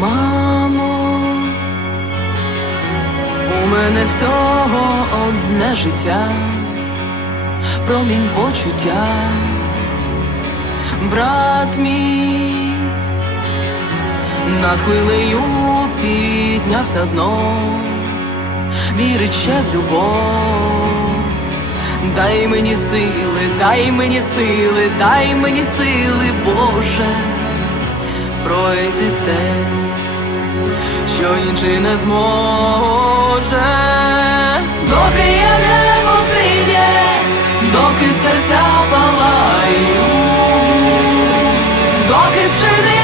мамо, у мене всього одне життя, промінь почуття, брат мій, над хвилею піднявся знов, вірить ще в любов. Дай мені сили, дай мені сили, дай мені сили, Боже, пройти те що інший не зможе, доки я не посидє, доки серця палають, доки пшени